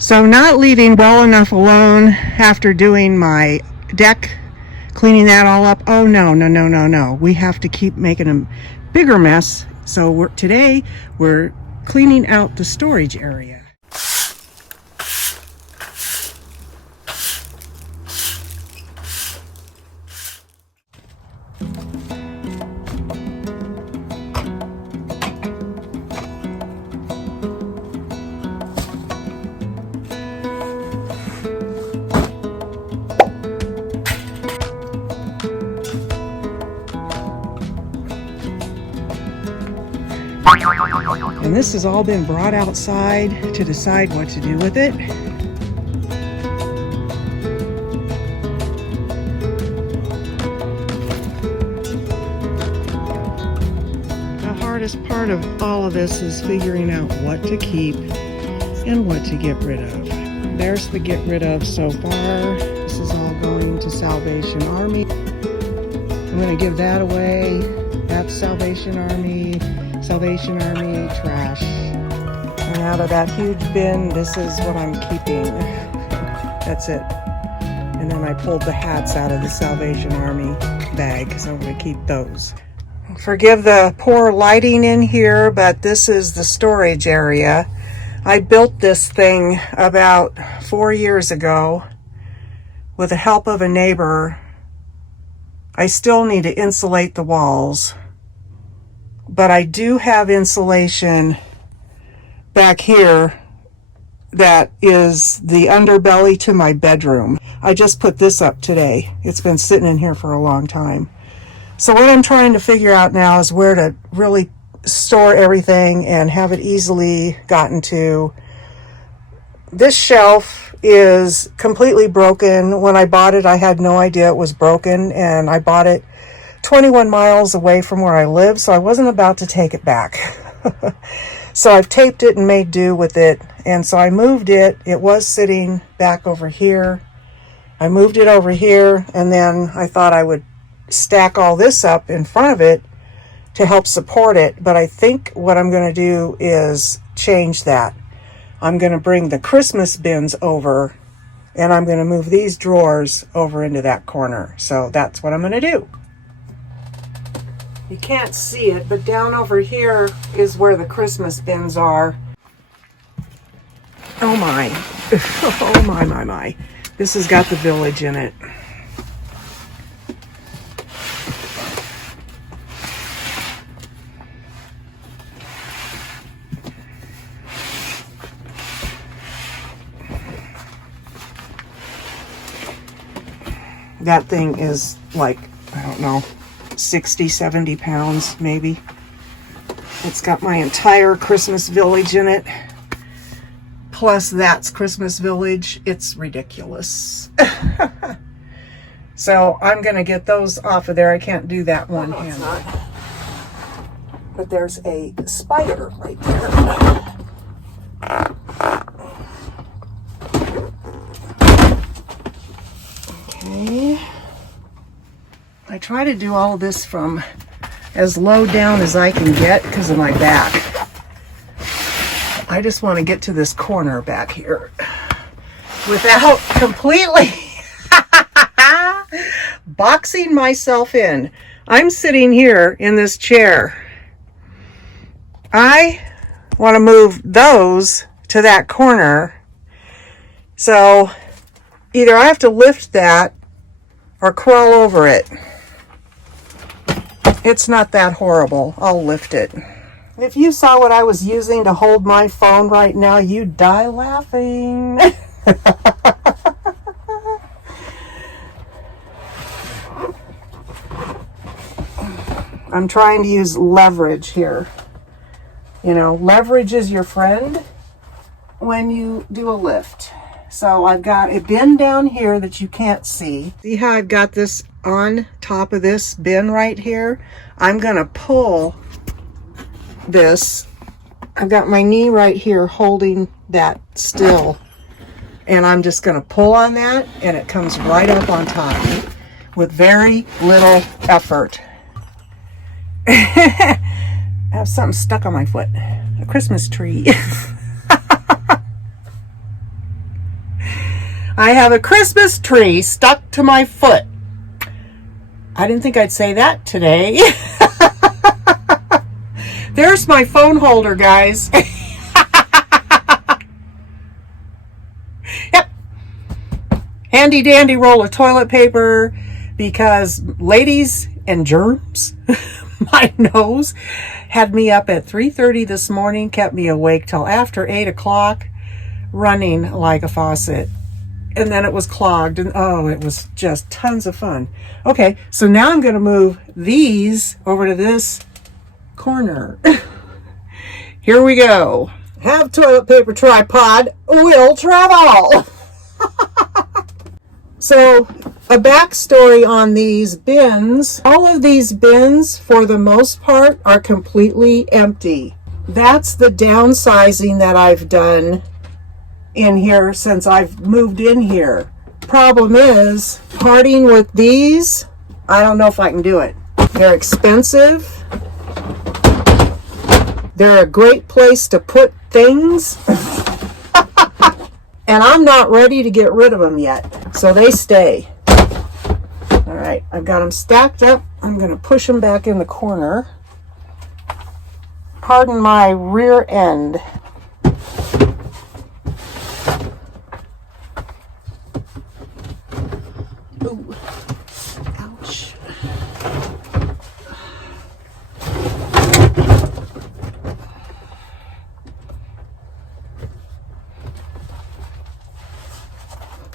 So not leaving well enough alone after doing my deck, cleaning that all up. Oh no, no, no, no, no. We have to keep making a bigger mess. So today we're cleaning out the storage area. And this has all been brought outside to decide what to do with it. The hardest part of all of this is figuring out what to keep and what to get rid of. There's the get rid of so far. This is all going to Salvation Army. I'm going to give that away. That's Salvation Army. Salvation Army trash. And out of that huge bin, this is what I'm keeping. That's it. And then I pulled the hats out of the Salvation Army bag because I'm going to keep those. Forgive the poor lighting in here, but this is the storage area. I built this thing about 4 years ago with the help of a neighbor. I still need to insulate the walls. But I do have insulation back here that is the underbelly to my bedroom. I just put this up today. It's been sitting in here for a long time. So what I'm trying to figure out now is where to really store everything and have it easily gotten to. This shelf is completely broken. When I bought it, I had no idea it was broken, and I bought it 21 miles away from where I live, so I wasn't about to take it back. So I've taped it and made do with it, and so I moved it. It was sitting back over here. I moved it over here, and then I thought I would stack all this up in front of it to help support it, but I think what I'm going to do is change that. I'm going to bring the Christmas bins over, and I'm going to move these drawers over into that corner. So that's what I'm going to do. You can't see it, but down over here is where the Christmas bins are. Oh my. Oh my, my, my. This has got the village in it. That thing is like, I don't know, 60, 70 pounds maybe. It's got my entire Christmas village in it. Plus that's Christmas village. It's ridiculous. So I'm going to get those off of there. I can't do that one handed. But there's a spider right there. Okay. I try to do all of this from as low down as I can get because of my back. I just want to get to this corner back here without completely boxing myself in. I'm sitting here in this chair. I want to move those to that corner. So either I have to lift that or crawl over it. It's not that horrible. I'll lift it. If you saw what I was using to hold my phone right now, you'd die laughing. I'm trying to use leverage here. You know, leverage is your friend when you do a lift. So I've got a bin down here that you can't see. See how I've got this on top of this bin right here? I'm going to pull this. I've got my knee right here holding that still. And I'm just going to pull on that and it comes right up on top with very little effort. I have something stuck on my foot. A Christmas tree. I have a Christmas tree stuck to my foot. I didn't think I'd say that today. There's my phone holder, guys. Yep. Handy dandy roll of toilet paper because ladies and germs, my nose, had me up at 3:30 this morning, kept me awake till after 8 o'clock, running like a faucet. And then it was clogged, and oh, it was just tons of fun. Okay, so now I'm going to move these over to this corner. Here we go. Have toilet paper tripod, will travel. So, a backstory on these bins. All of these bins, for the most part, are completely empty. That's the downsizing that I've done in here since I've moved in here. Problem is, parting with these, I don't know if I can do it. They're expensive. They're a great place to put things. And I'm not ready to get rid of them yet. So they stay. All right, I've got them stacked up. I'm going to push them back in the corner. Pardon my rear end. Ooh, ouch.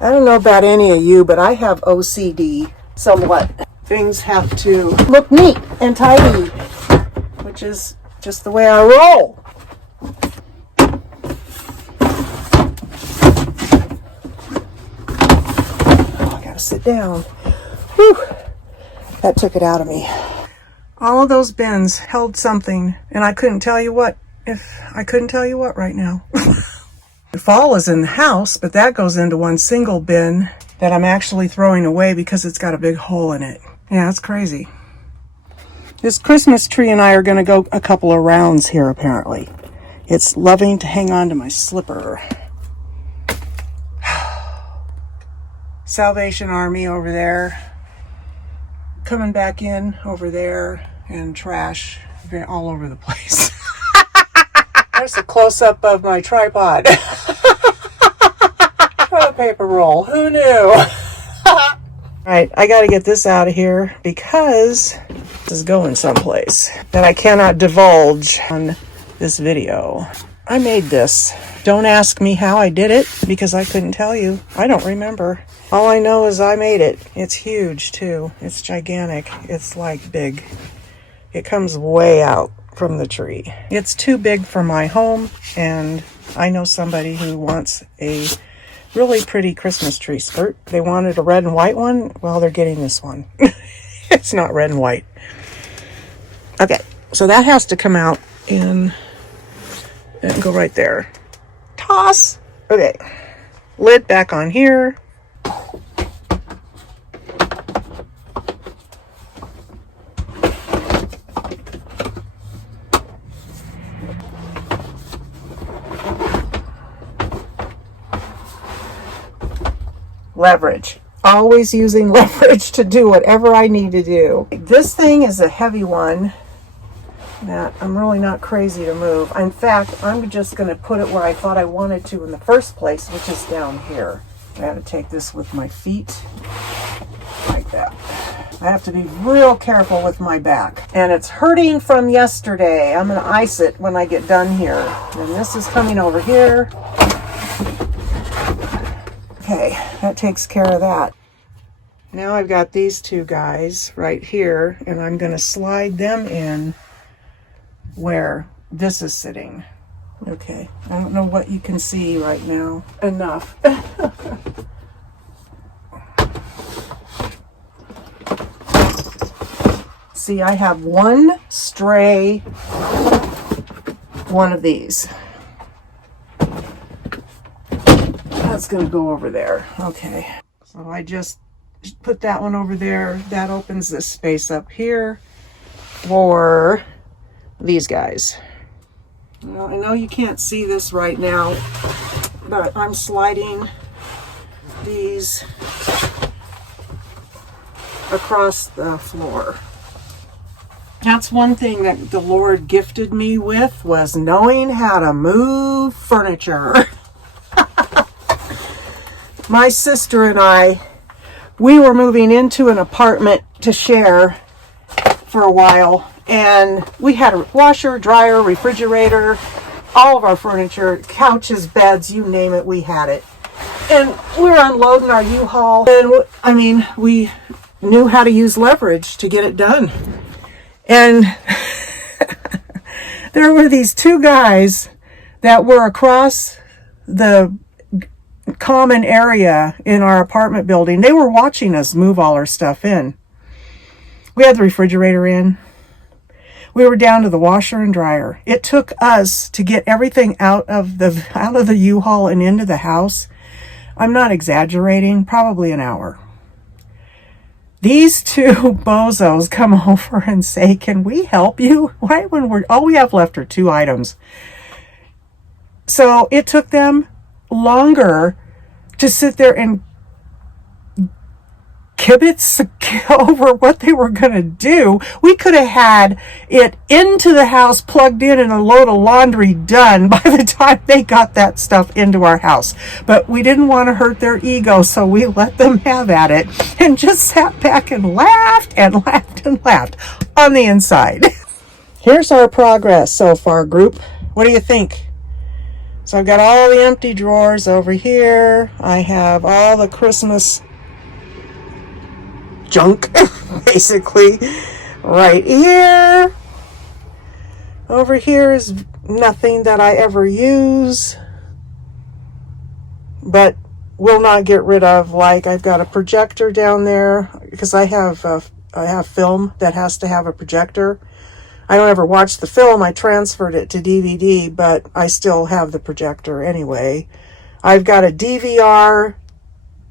I don't know about any of you, but I have OCD somewhat. Things have to look neat and tidy, which is just the way I roll. Oh, I gotta sit down. Whew. That took it out of me. All of those bins held something, and I couldn't tell you what. I couldn't tell you what right now. The fall is in the house, but that goes into one single bin that I'm actually throwing away because it's got a big hole in it. Yeah, it's crazy. This Christmas tree and I are going to go a couple of rounds here, apparently. It's loving to hang on to my slipper. Salvation Army over there. Coming back in over there, and trash all over the place. There's a close-up of my tripod. Toilet paper roll. Who knew? Alright, I gotta get this out of here because this is going someplace that I cannot divulge on this video. I made this. Don't ask me how I did it because I couldn't tell you. I don't remember. All I know is I made it. It's huge too. It's gigantic. It's like big. It comes way out from the tree. It's too big for my home, and I know somebody who wants a really pretty Christmas tree skirt. They wanted a red and white one. Well, they're getting this one. It's not red and white. Okay, so that has to come out and go right there. Toss. Okay, lid back on here. Leverage. Always using leverage to do whatever I need to do. This thing is a heavy one that I'm really not crazy to move. In fact, I'm just going to put it where I thought I wanted to in the first place, which is down here. I have to take this with my feet like that. I have to be real careful with my back. And it's hurting from yesterday. I'm going to ice it when I get done here. And this is coming over here. Okay, that takes care of that. Now I've got these two guys right here, and I'm going to slide them in where this is sitting. Okay, I don't know what you can see right now. Enough. See, I have one stray one of these. That's going to go over there. Okay. So I just put that one over there. That opens this space up here for these guys. Well, I know you can't see this right now, but I'm sliding these across the floor. That's one thing that the Lord gifted me with, was knowing how to move furniture. My sister and I, we were moving into an apartment to share for a while, and we had a washer, dryer, refrigerator, all of our furniture, couches, beds, you name it, we had it. And we were unloading our U-Haul, and I mean, we knew how to use leverage to get it done. And there were these two guys that were across the common area in our apartment building. They were watching us move all our stuff in. We had the refrigerator in. We were down to the washer and dryer. It took us to get everything out of the U-Haul and into the house. I'm not exaggerating, probably an hour. These two bozos come over and say, "Can we help you?" Right when all we have left are 2 items. So it took them longer to sit there and kibitz over what they were going to do. We could have had it into the house, plugged in, and a load of laundry done by the time they got that stuff into our house. But we didn't want to hurt their ego, so we let them have at it and just sat back and laughed and laughed and laughed on the inside. Here's our progress so far, group. What do you think? So I've got all the empty drawers over here. I have all the Christmas junk, basically, right here. Over here is nothing that I ever use, but will not get rid of. Like, I've got a projector down there because I have film that has to have a projector. I don't ever watch the film. I transferred it to DVD, but I still have the projector anyway. I've got a DVR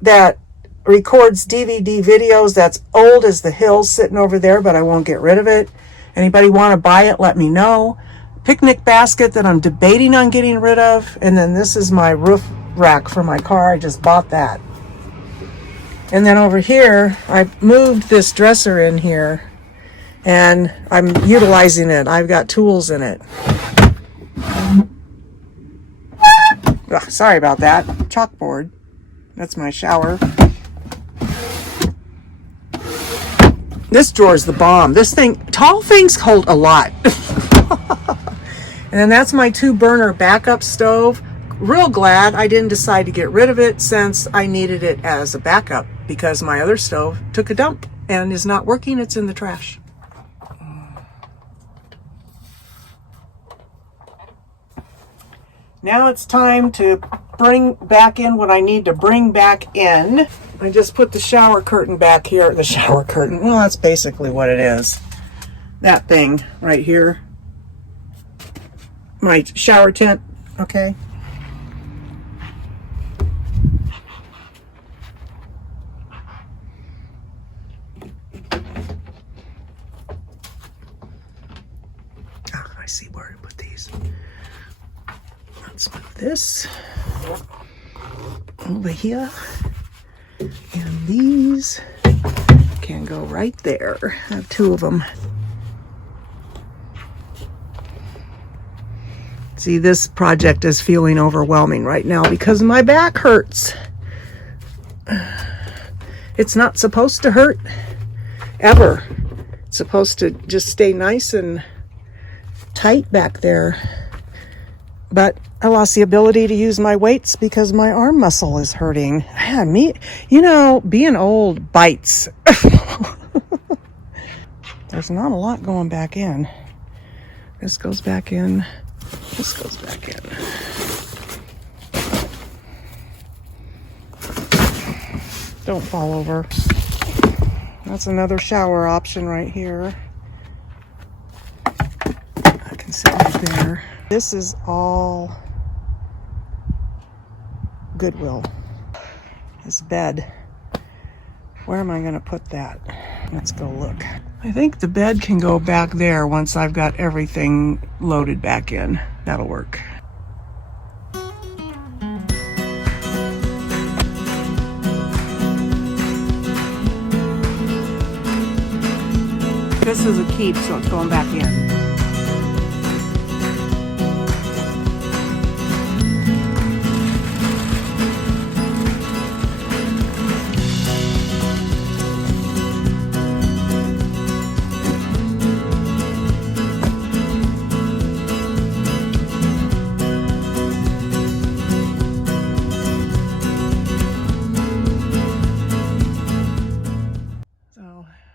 that records DVD videos that's old as the hills sitting over there, but I won't get rid of it. Anybody want to buy it, let me know. Picnic basket that I'm debating on getting rid of. And then this is my roof rack for my car. I just bought that. And then over here, I moved this dresser in here, and I'm utilizing it. I've got tools in it. Ugh, sorry about that. Chalkboard. That's my shower. This drawer's the bomb. This thing, tall things hold a lot. And then that's my 2-burner backup stove. Real glad I didn't decide to get rid of it, since I needed it as a backup, because my other stove took a dump and is not working. It's in the trash. Now it's time to bring back in what I need to bring back in. I just put the shower curtain back here. The shower curtain, well, that's basically what it is. That thing right here. My shower tent, okay? Oh, I see where to put these. Let's move this over here. And these can go right there. I have 2 of them. See, this project is feeling overwhelming right now because my back hurts. It's not supposed to hurt, ever. It's supposed to just stay nice and tight back there. But I lost the ability to use my weights because my arm muscle is hurting. Man, being old bites. There's not a lot going back in. This goes back in. This goes back in. Don't fall over. That's another shower option right here. I can sit right there. This is all Goodwill. This bed. Where am I going to put that? Let's go look. I think the bed can go back there once I've got everything loaded back in. That'll work. This is a keep, so it's going back in.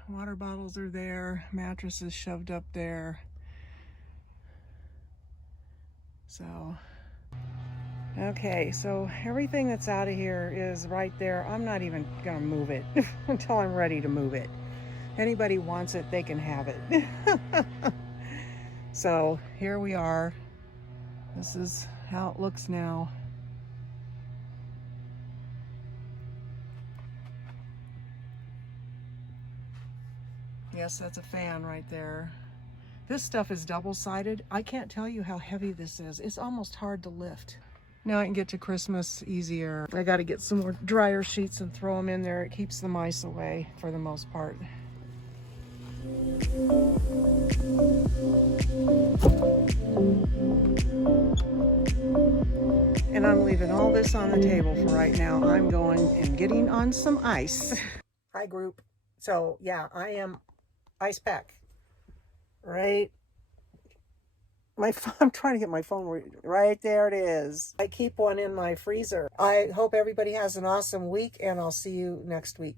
Water bottles are there, mattresses shoved up there. So, okay, so everything that's out of here is right there. I'm not even gonna move it until I'm ready to move it. Anybody wants it, they can have it. So here we are. This is how it looks now. Yes, that's a fan right there. This stuff is double-sided. I can't tell you how heavy this is. It's almost hard to lift. Now I can get to Christmas easier. I got to get some more dryer sheets and throw them in there. It keeps the mice away for the most part. And I'm leaving all this on the table for right now. I'm going and getting on some ice. Hi, group. So, yeah, I am ice pack. Right? I'm trying to get my phone. Right there it is. I keep one in my freezer. I hope everybody has an awesome week, and I'll see you next week.